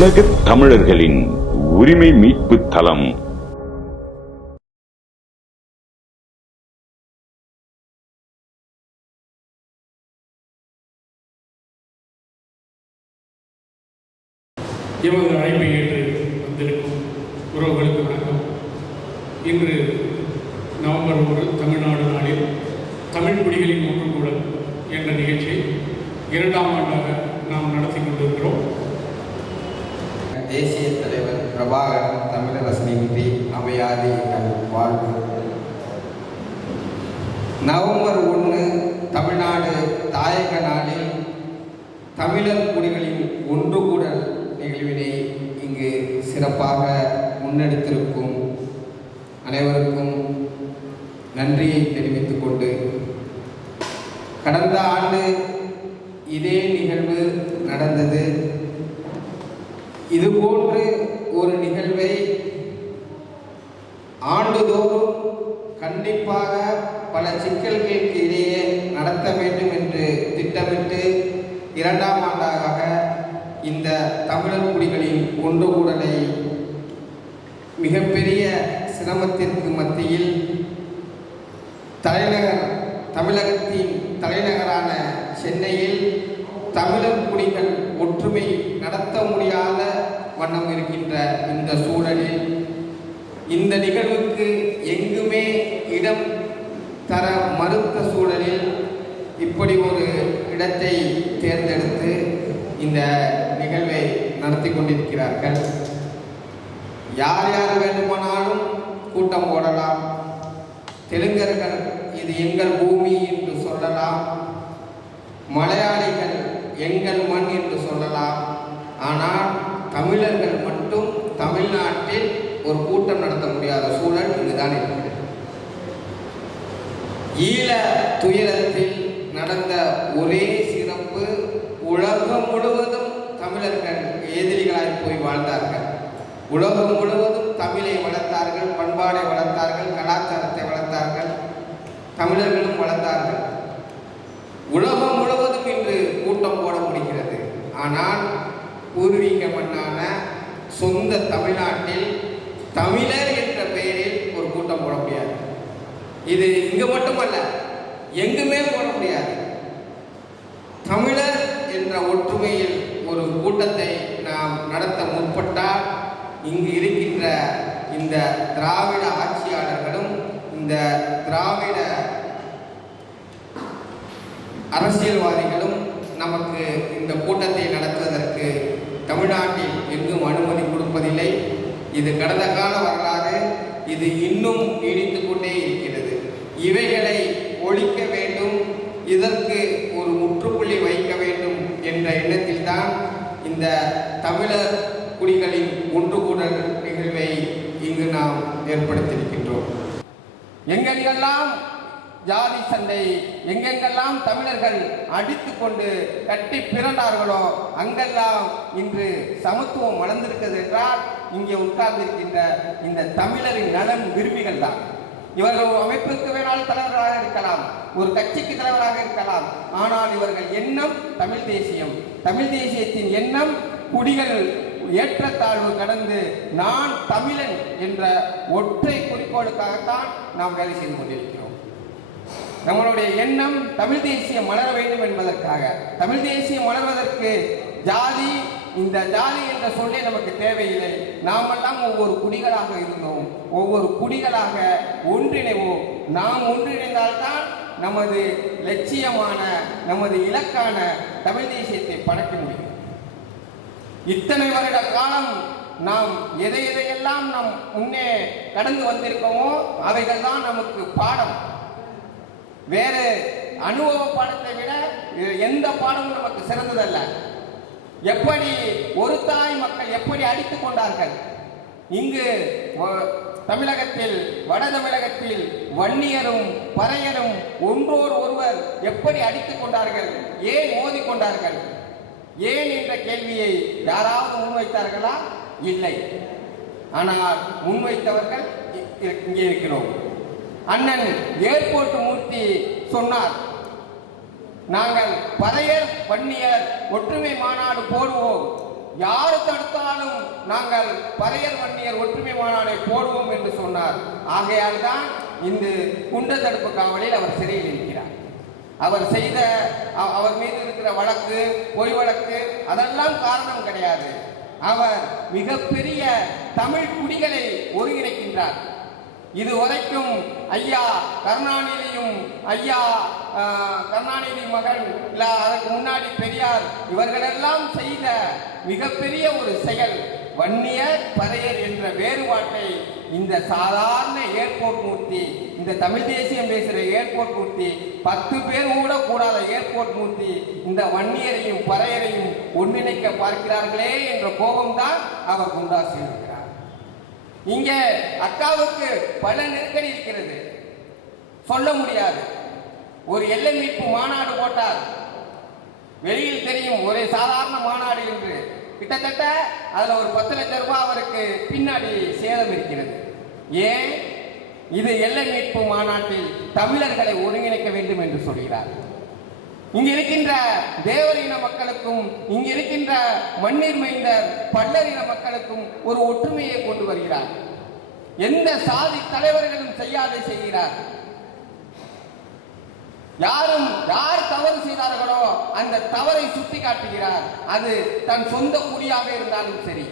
உலகத் தமிழர்களின் உரிமை மீட்பு தளம். எமது அழைப்பை ஏற்று வந்திருக்கும் உறவுகளுக்கு வணக்கம். இன்று நவம்பர் 1 தமிழ்நாடு நாளில் தமிழ் குடிகளின் ஒன்றுகூடல் என்ற நிகழ்ச்சியை 2ஆம் ஆண்டாக நாம் நடத்தி கொண்டிருக்கிறோம். தேசிய தலைவர் பிரபாகரன் தமிழரசனின்றி அமையாது எங்கள் வாழ்வு. நவம்பர் 1 தமிழ்நாடு தாயக நாளில் தமிழர் குடிகளின் ஒன்றுகூடல் நிகழ்வினை இங்கு சிறப்பாக முன்னெடுத்திருக்கும் அனைவருக்கும் நன்றியை தெரிவித்துக் கொண்டு, கடந்த ஆண்டு இதே நிகழ்வு நடந்தது. இதுபோன்று ஒரு நிகழ்வை ஆண்டுதோறும் கண்டிப்பாக பல சிக்கல்களுக்கு இடையே நடத்த வேண்டும் என்று திட்டமிட்டு 2ஆம் ஆண்டாக இந்த தமிழர் குடிகளின் ஒன்றுகூடலை மிகப்பெரிய சிரமத்திற்கு மத்தியில் தமிழகத்தின் தலைநகரான சென்னையில் தமிழர் குடிகள் ஒற்றுமை நடத்த முடியாத வண்ணம் இருக்கின்ற இந்த சூழலில் இந்த நிகழ்வுக்கு எங்குமே இடம் தர மறுத்த சூழலில் இப்படி ஒரு இடத்தை தேர்ந்தெடுத்து இந்த நிகழ்வை நடத்தி கொண்டிருக்கிறார்கள். யார் யார் வேண்டுமானாலும் கூட்டம் போடலாம். தெலுங்கர்கள் இது எங்கள் பூமி என்று சொல்லலாம், மலையாளிகள் எங்கள் மண் என்று சொல்லலாம். ஆனால் தமிழர்கள் மட்டும் தமிழ்நாட்டில் ஒரு கூட்டம் நடத்த முடியாத சூழல் இங்குதான் இருக்கிறது. ஈழ துயரத்தில் நடந்த ஒரே சிறப்பு, உலகம் முழுவதும் தமிழர்கள் எதிரிகளாய் போய் வாழ்ந்தார்கள். உலகம் முழுவதும் தமிழை வளர்த்தார்கள், பண்பாடை வளர்த்தார்கள், கலாச்சாரத்தை வளர்த்தார்கள், தமிழர்களும் வளர்த்தார்கள். உலகம் முழுவதும் இன்று கூட்டம் போட முடிகிறது. ஆனால் பூர்வீக மண்ணான சொந்த தமிழ்நாட்டில் தமிழர் என்ற பெயரில் ஒரு கூட்டம் போட முடியாது. இது இங்கு மட்டுமல்ல, எங்குமே போட முடியாது. தமிழர் என்ற ஒற்றுமையில் ஒரு கூட்டத்தை நாம் நடத்த முற்பட்டால் இங்கு இருக்கின்ற இந்த திராவிட ஆட்சியாளர்களும் இந்த திராவிட அரசியல்வாதிகளும் நமக்கு இந்த கூட்டத்தை நடத்துவதற்கு தமிழ்நாட்டில் எங்கும் அனுமதி கொடுப்பதில்லை. இது கடந்த கால வரலாறு. இது இன்னும் நீடித்து கொண்டே இருக்கிறது. இவைகளை ஒழிக்க வேண்டும், இதற்கு ஒரு முற்றுப்புள்ளி வைக்க வேண்டும் என்ற எண்ணத்தில் தான் இந்த தமிழர் குடிகளின் ஒன்றுகூடல் நிகழ்வை இங்கு நாம் ஏற்படுத்தியிருக்கின்றோம். எங்கெங்கெல்லாம் ஜாதி சண்டை, எங்கெங்கெல்லாம் தமிழர்கள் அடித்து கொண்டு கட்டி பிறந்தார்களோ அங்கெல்லாம் இன்று சமத்துவம் வளர்ந்திருக்கிறது என்றால் இங்கே உட்கார்ந்திருக்கின்ற இந்த தமிழரின் நலன் விரும்பிகள் தான். இவர்கள் ஒரு அமைப்புக்கு வேணால் தலைவராக இருக்கலாம், ஒரு கட்சிக்கு தலைவராக இருக்கலாம். ஆனால் இவர்கள் எண்ணம் தமிழ் தேசியம். தமிழ் தேசியத்தின் எண்ணம் குடிகள் ஏற்றத்தாழ்வு கடந்து நான் தமிழன் என்ற ஒற்றை குறிக்கோளுக்காகத்தான் நாம் வேலை செய்து கொண்டிருக்கிறோம். நம்மளுடைய எண்ணம் தமிழ் தேசியம் மலர வேண்டும் என்பதற்காக. தமிழ் தேசியம் மலர்வதற்கு ஜாதி, இந்த ஜாதி என்ற சொல்லே நமக்கு தேவையில்லை. நாமெல்லாம் ஒவ்வொரு குடிகளாக இருந்தோம். ஒவ்வொரு குடிகளாக ஒன்றிணைவோம். நாம் ஒன்றிணைந்தால்தான் நமது லட்சியமான, நமது இலக்கான தமிழ் தேசியத்தை படைக்க முடியும். இத்தனை வருட காலம் நாம் எதையெல்லாம் நாம் முன்னே கடந்து வந்திருக்கோமோ அவைகள் தான் நமக்கு பாடம். வேறு அனுபவ பாடத்தை விட எந்த பாடமும் நமக்கு சிறந்ததல்ல. எப்படி ஒரு தாய் மக்கள் எப்படி அடித்துக் கொண்டார்கள். இங்கு தமிழகத்தில், வட தமிழகத்தில் வன்னியரும் பறையரும் ஒன்றோர் ஒருவர் எப்படி அடித்துக் கொண்டார்கள், ஏன் மோதி கொண்டார்கள், ஏன் என்ற கேள்வியை யாராவது முன்வைத்தார்களா? இல்லை. ஆனால் முன்வைத்தவர்கள் இங்கே இருக்கிறோம். அண்ணன் ஏர்போர்ட் மூர்த்தி சொன்னார், நாங்கள் பறையர் வன்னியர் ஒற்றுமை மாநாடு போடுவோம், யார் தடுத்தாலும் நாங்கள் பறையர் வன்னியர் ஒற்றுமை மாநாடை போடுவோம் என்று சொன்னார். ஆகையால் தான் இந்த குண்ட தடுப்பு காவலில் அவர் சிறையில் இருக்கிறார். அவர் செய்த அவர் மீது இருக்கிற வழக்கு, பொய் வழக்கு, அதெல்லாம் காரணம் கிடையாது. அவர் மிகப்பெரிய தமிழ் குடிகளை ஒருங்கிணைக்கின்றார். இதுவரைக்கும் ஐயா கருணாநிதியும் ஐயா கருணாநிதி மகன் இல்ல அதற்கு முன்னாடி பெரியார் இவர்களெல்லாம் செய்த மிகப்பெரிய ஒரு செயல் வன்னியர் பறையர் என்ற வேறுபாட்டை இந்த சாதாரண ஏர்போர்ட் மூர்த்தி, இந்த தமிழ் தேசியம் பேசுகிற ஏர்போர்ட் மூர்த்தி, 10 பேர் கூட கூடாத ஏர்போர்ட் மூர்த்தி இந்த வன்னியரையும் பறையரையும் ஒன்றிணைக்க பார்க்கிறார்களே என்ற கோபம்தான் அவர் குண்டாசி இருக்கிறார். இங்கே அக்காவுக்கு பல நெருக்கடி இருக்கிறது, சொல்ல முடியாது. ஒரு எல்லை மீட்பு மாநாடு போட்டார், வெளியில் தெரியும் ஒரே சாதாரண மாநாடு என்று. கிட்டத்தட்ட அதுல ஒரு 10 லட்சம் ரூபாய் அவருக்கு பின்னாடி சேதம் இருக்கிறது. ஏன்? இது எல்லை மீட்பு மாநாட்டில் தமிழர்களை ஒருங்கிணைக்க வேண்டும் என்று சொல்கிறார். இங்க இருக்கின்ற தேவர் இன மக்களுக்கும் இங்க இருக்கின்ற மண்ணீர் மைந்தர் பல்லர் இன மக்களுக்கும் ஒரு ஒற்றுமையை கொண்டு வருகிறார். எந்த சாதி தலைவர்களும் செய்யாதை செய்கிறார். யார் தவறு செய்தார்களோ அந்த தவறை சுட்டி காட்டுகிறார். அது தன் சொந்த குடியாக இருந்தாலும் சரி,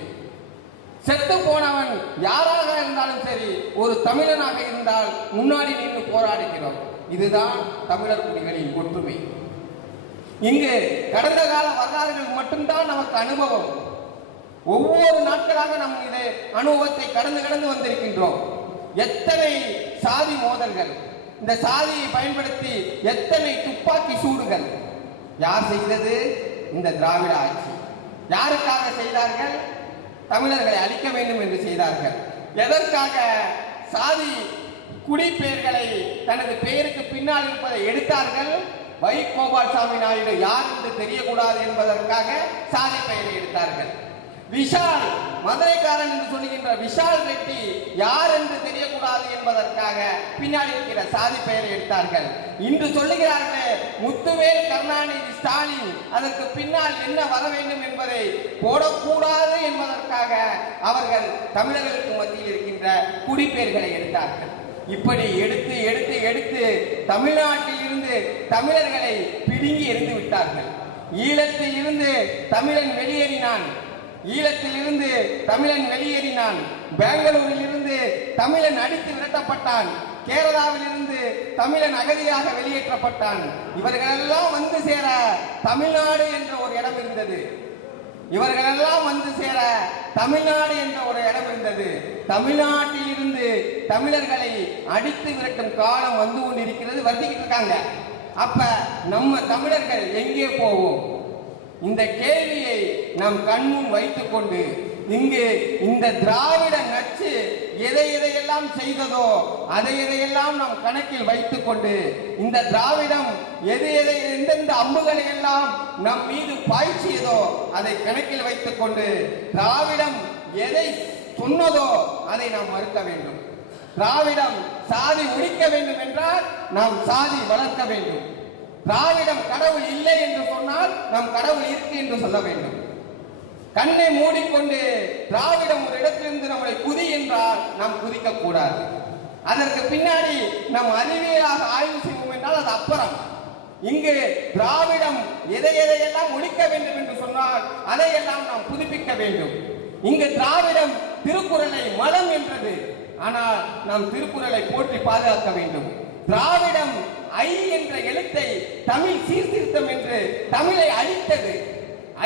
செத்து போனவன் யாராக இருந்தாலும் சரி, ஒரு தமிழனாக இருந்தால் முன்னாடி நின்று போராடுகிறோம். இதுதான் தமிழர் குடிகளின் ஒற்றுமை. இங்கு கடந்த கால வரலாறுகள் மட்டும்தான் நமக்கு அனுபவம். ஒவ்வொரு நாட்களாக நம் இதை அனுபவத்தை கடந்து வந்திருக்கின்றோம். எத்தனை சாதி மோதல்கள், இந்த சாதியை பயன்படுத்தி எத்தனை துப்பாக்கி சூடுகள். யார் செய்தது? இந்த திராவிட ஆட்சி. யாருக்காக செய்தார்கள்? தமிழர்களை அழிக்க வேண்டும் என்று செய்தார்கள். எதற்காக? சாதி குடிப்பெயர்களை தனது பெயருக்கு பின்னால் இருப்பதை எடுத்தார்கள். வை கோபால்சாமி நாயுடு யார் என்று தெரியக்கூடாது என்பதற்காக சாதி பெயரை எடுத்தார்கள். விஷால் மதுரைக்காரன் என்று சொல்லுகின்ற விஷால் ரெட்டி யார் என்று தெரியக்கூடாது என்பதற்காக பின்னாடி இருக்கிற சாதி பெயரை எடுத்தார்கள். இன்று சொல்லுகிறார்களே முத்துவேல் கருணாநிதி ஸ்டாலின், அதற்கு பின்னால் என்ன வர வேண்டும் என்பதை போடக்கூடாது என்பதற்காக அவர்கள் தமிழர்களுக்கு மத்தியில் இருக்கின்ற குடிப்பெயர்களை எடுத்தார்கள். இப்படி எடுத்து எடுத்து எடுத்து தமிழ்நாட்டில் இருந்து தமிழர்களை பிடுங்கி எறிந்து விட்டார்கள். ஈழத்தில் இருந்து தமிழன் வெளியேறினான், ஈழத்தில் இருந்து தமிழன் வெளியேறினான், பெங்களூரில் இருந்து தமிழன் அடித்து விரட்டப்பட்டான், கேரளாவில் இருந்து தமிழன் அகதியாக வெளியேற்றப்பட்டான். இவர்களெல்லாம் வந்து சேர தமிழ்நாடு என்ற ஒரு இடம் இருந்தது. இவர்களெல்லாம் வந்து சேர தமிழ்நாடு என்ற ஒரு இடம் இருந்தது. தமிழ்நாட்டில் இருந்து தமிழர்களை அடித்து விரட்டும் காலம் வந்து கொண்டிருக்கிறது, வருத்திக்கிட்டு இருக்காங்க. அப்ப நம்ம தமிழர்கள் எங்கே போவோம்? இந்த கேள்வியை நாம் கண்முன் வைத்துக் கொண்டு இங்கு இந்த திராவிட நச்சு எதையெல்லாம் செய்ததோ அதையெல்லாம் நாம் கணக்கில் வைத்துக் கொண்டு, இந்த திராவிடம் எந்தெந்த அம்புகளை எல்லாம் நம் மீது பாய்ச்சியதோ அதை கணக்கில் வைத்துக் கொண்டு, திராவிடம் எதை சொன்னதோ அதை நாம் மறுக்க வேண்டும். திராவிடம் சாதி ஒழிக்க வேண்டும் என்றால் நாம் சாதி வளர்க்க வேண்டும். திராவிடம் கடவுள் இல்லை என்று சொன்னால் நாம் கடவுள் இருக்கு என்று சொல்ல வேண்டும். கண்ணை மூடிக்கொண்டு திராவிடம் ஒரு இடத்திலிருந்து நம்மளை குதி என்றால் நாம் குதிக்க கூடாது. அதற்கு பின்னாடி நாம் அறிவியலாக ஆய்வு செய்வோம் என்றால் அது அப்புறம். இங்கு திராவிடம் எதையெல்லாம் ஒழிக்க வேண்டும் என்று சொன்னால் அதையெல்லாம் நாம் புதுப்பிக்க வேண்டும். இங்கு திராவிடம் திருக்குறளை மதம் என்றது, ஆனால் நாம் திருக்குறளை போற்றி பாதுகாக்க வேண்டும். திராவிடம் ஐ என்ற எழுத்தை தமிழ் சீர்திருத்தம் என்று தமிழை அழித்தது.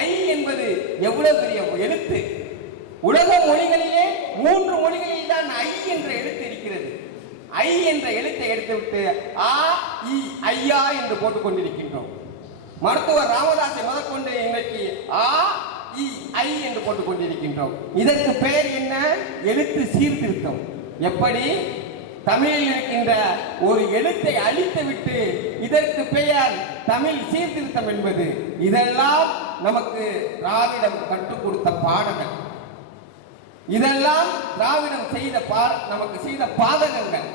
ஐ என்பது எவ்வளவு பெரிய எழுத்து. உலக மொழிகளிலே 3 மொழிகளில் தான் ஐ என்ற எழுத்து இருக்கிறது. ஐ என்ற எழுத்தை எடுத்துவிட்டு ஆ இ ஐயா என்று போட்டுக் கொண்டிருக்கின்றோம். மருத்துவர் ராமதாஸை முதற்கொண்டு இன்றைக்கு ஆ இ ஐ என்று போட்டுக் கொண்டிருக்கின்றோம். இதற்கு பெயர் என்ன? எழுத்து சீர்திருத்தம். எப்படி? தமிழில் இருக்கின்ற ஒரு எழுத்தை அழித்துவிட்டு இதற்கு பெயர் தமிழ் சீர்திருத்தம் என்பது. இதெல்லாம் நமக்கு திராவிடம் கற்றுக் கொடுத்த பாடங்கள். இதெல்லாம் திராவிடம் செய்த நமக்கு செய்த பாதகங்கள்.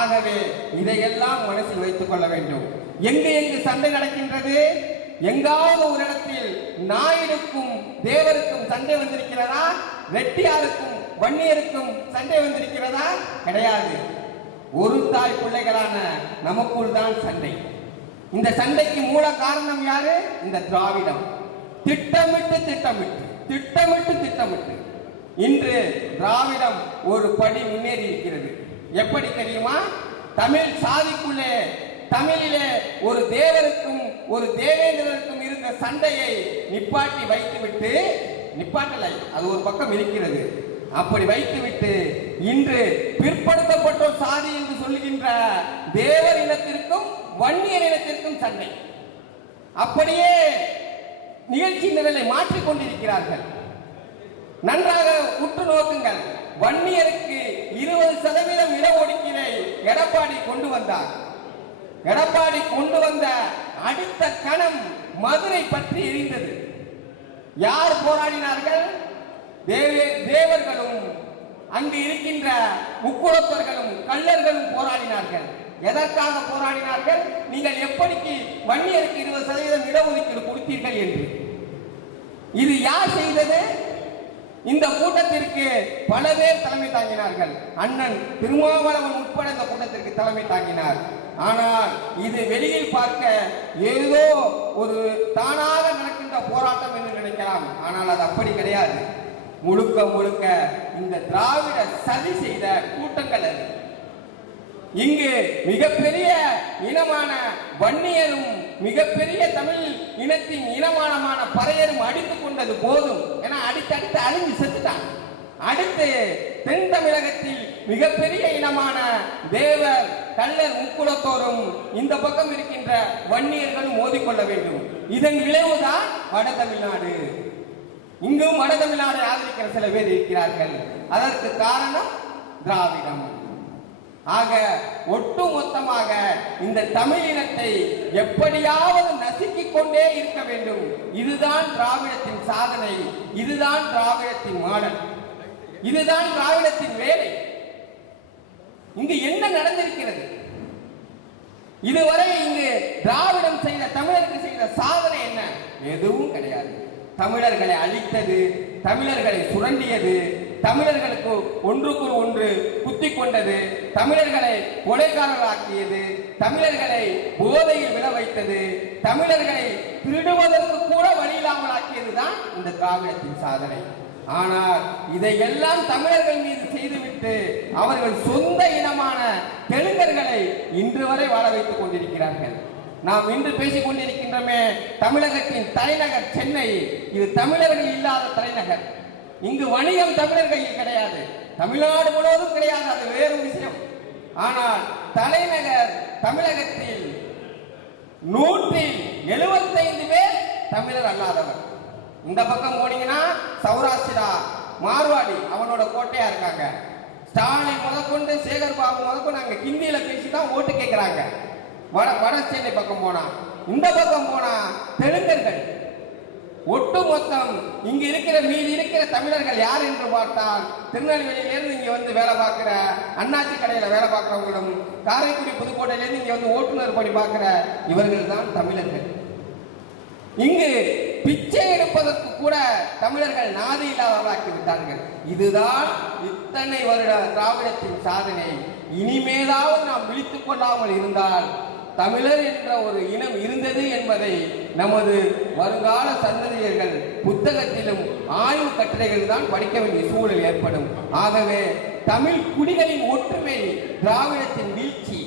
ஆகவே இதையெல்லாம் மனசில் வைத்துக் கொள்ள வேண்டும். எங்கு சண்டை நடக்கின்றது? எங்காவது ஒரு இடத்தில் நாயுடுக்கும் தேவருக்கும் சண்டை வந்திருக்கிறதா? ரெட்டியாருக்கும் வன்னியருக்கும் சண்டை வந்திருக்கிறதா? கிடையாது. ஒரு தாய் பிள்ளைகளான நமக்குள் தான் சண்டை. இந்த சண்டைக்கு மூல காரணம் யாரு? இந்த திராவிடம். திட்டமிட்டு திட்டமிட்டு திட்டமிட்டு திட்டமிட்டு இன்று திராவிடம் ஒரு படி முன்னேறி இருக்கிறது. எப்படி தெரியுமா? தமிழ் சாதிக்குள்ளே தமிழிலே ஒரு தேவருக்கும் ஒரு தேவேந்திரருக்கும் இருந்த சண்டையை நிப்பாட்டி வைத்துவிட்டு, நிப்பாட்டலை, அது ஒரு பக்கம் இருக்கிறது, அப்படி வைத்துவிட்டு இன்று பிற்படுத்தப்பட்டோர் சாதி என்று சொல்லுகின்ற தேவர் இனத்திற்கும் வன்னியர் இனத்திற்கும் சண்டை. அப்படியே நிகழ்ச்சி நிரலை மாற்றிக் கொண்டிருக்கிறார்கள். நன்றாக உற்று நோக்குங்கள். வன்னியருக்கு 20% இடஒதுக்கீடை எடப்பாடி கொண்டு வந்தார். எடப்பாடி கொண்டு வந்த அடுத்த கணம் மதுரை பற்றி எரிந்தது. யார் போராடினார்கள்? தேவர்களும் அங்கு இருக்கின்ற முக்குளத்தர்களும் கள்ளர்களும் போராடினார்கள். எதற்காக போராடினார்கள்? நீங்கள் எப்படிக்கு வன்னியருக்கு 20% இடஒதுக்கீடு கொடுத்தீர்கள் என்று. இது யார் செய்தது? இந்த கூட்டத்திற்கு பல பேர் தலைமை தாங்கினார்கள். அண்ணன் திருமாவளவன் உட்பட இந்த கூட்டத்திற்கு தலைமை தாங்கினார். ஆனால் இது வெளியில் பார்க்க ஏதோ ஒரு தானாக நடக்கின்ற போராட்டம் என்று நினைக்கலாம். ஆனால் அது அப்படி கிடையாது. முழுக்க முழுக்க இந்த திராவிட சதி செய்த கூட்டங்கள் அது. இங்கு மிகப்பெரிய இனமான வன்னியரும் மிகப்பெரிய தமிழ் இனத்தின் இனமானமான பறையரும் அடித்துக் கொண்டது போதும். ஏன்னா அடித்து அழிஞ்சு செத்துட்டான். அடுத்து தென் தமிழகத்தில் மிகப்பெரிய இனமான தேவர் கள்ளர் முக்குளத்தோரும் இந்த பக்கம் இருக்கின்ற வன்னியர்களும் மோதிக்கொள்ள வேண்டும். இதன் விளைவுதான் வட தமிழ்நாடு. இங்கும் வட தமிழ்நாடு ஆதரிக்கிற சில பேர் இருக்கிறார்கள். அதற்கு காரணம் திராவிடம். ஆக ஒட்டுமொத்தமாக இந்த தமிழ் இனத்தை எப்படியாவது நசுக்கிக் கொண்டே இருக்க வேண்டும். இதுதான் திராவிடத்தின் சாதனை, இதுதான் திராவிடத்தின் மாடல், இதுதான் திராவிடத்தின் வேலை. இங்கு என்ன நடந்திருக்கிறது? இதுவரை இங்கு திராவிடம் செய்த தமிழருக்கு செய்த சாதனை என்ன? எதுவும் கிடையாது. தமிழர்களை அழித்தது, தமிழர்களை சுரண்டியது, தமிழர்களுக்கு ஒன்றுக்குள் ஒன்று குத்தி கொண்டது, தமிழர்களை கொலைகாரர்களாக்கியது, தமிழர்களை போதையில் விழ வைத்தது, தமிழர்களை திருடுவதற்கு கூட வழி இல்லாமல் ஆக்கியதுதான் இந்த திராவிடத்தின் சாதனை. ஆனால் இதையெல்லாம் தமிழர்கள் மீது செய்துவிட்டு அவர்கள் சொந்த இனமான தெலுங்கர்களை இன்று வரை வாழ வைத்துக் கொண்டிருக்கிறார்கள். நாம் இன்று பேசிக் கொண்டிருக்கின்றமே தமிழகத்தின் தலைநகர் சென்னை, இது தமிழர்கள் இல்லாத தலைநகர். இங்கு வணிகம் தமிழர்கள் கிடையாது, தமிழ்நாடு முழுவதும் கிடையாது, அது வேறு விஷயம். ஆனால் தலைநகர் தமிழகத்தில் 175 பேர் தமிழர் அல்லாதவர். இந்த பக்கம் போனீங்கன்னா சௌராஷ்டிரா மார்வாடி அவனோட கோட்டையா இருக்காங்க. ஸ்டாலின் முதற்கொண்டு சேகர் பாபு முதற்கொண்டு அங்க ஹிந்தியில பேசிதான் ஓட்டு கேட்கிறாங்க. வட சென்னை பக்கம் போனா, இந்த பக்கம் போனா தெலுங்கர்கள். ஒட்டு மொத்தம் இங்க இருக்கிற மீதி இருக்கிற தமிழர்கள் யார் என்று பார்த்தால் திருநெல்வேலியிலிருந்து இங்க வந்து வேலை பார்க்கிற, அண்ணாச்சி கடையில வேலை பார்க்கிறவங்களும், காரைக்குடி புதுக்கோட்டையிலிருந்து இங்க வந்து ஓட்டுநர் பணி பார்க்கிற இவர்கள் தான் தமிழர்கள். இங்கு பிச்சை எடுப்பதற்கு கூட தமிழர்கள் நாதி இல்லாதவர்களாக்கி விட்டார்கள். இதுதான் இத்தனை வருட திராவிடத்தின் சாதனை. இனிமேலாவது நாம் விழித்துக் கொள்ளாமல் இருந்தால் தமிழர் என்ற ஒரு இனம் இருந்தது என்பதை நமது வருங்கால சந்ததியர்கள் புத்தகத்திலும் ஆய்வு கட்டுரைகள் தான் படிக்க வேண்டிய சூழல் ஏற்படும். ஆகவே தமிழ் குடிகளின் ஒற்றுமை திராவிடத்தின் வீழ்ச்சி,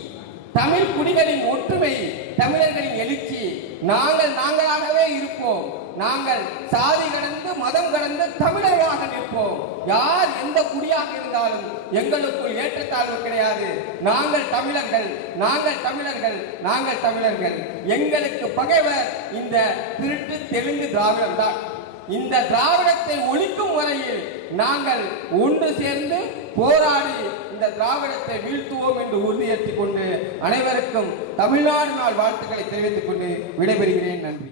தமிழ் குடிகளின் ஒற்றுமை தமிழர்களின் எழுச்சி. நாங்களாகவே இருப்போம். நாங்கள் சாதி கடந்து மதம் கடந்து தமிழர்களாக நிற்போம். யார் எந்த குடியாக இருந்தாலும் எங்களுக்குள் ஏற்றத்தாழ்வு கிடையாது. நாங்கள் தமிழர்கள், நாங்கள் தமிழர்கள், நாங்கள் தமிழர்கள். எங்களுக்கு பகைவர் இந்த திருட்டு தெலுங்கு திராவிடம் தான். இந்த திராவிடத்தை ஒழிக்கும் வரையில் நாங்கள் ஒன்று சேர்ந்து போராடி இந்த திராவிடத்தை வீழ்த்துவோம் என்று உறுதியேற்றுக் கொண்டு அனைவருக்கும் தமிழ்நாடு நாள் வாழ்த்துக்களை தெரிவித்துக் கொண்டு விடைபெறுகிறேன். நன்றி.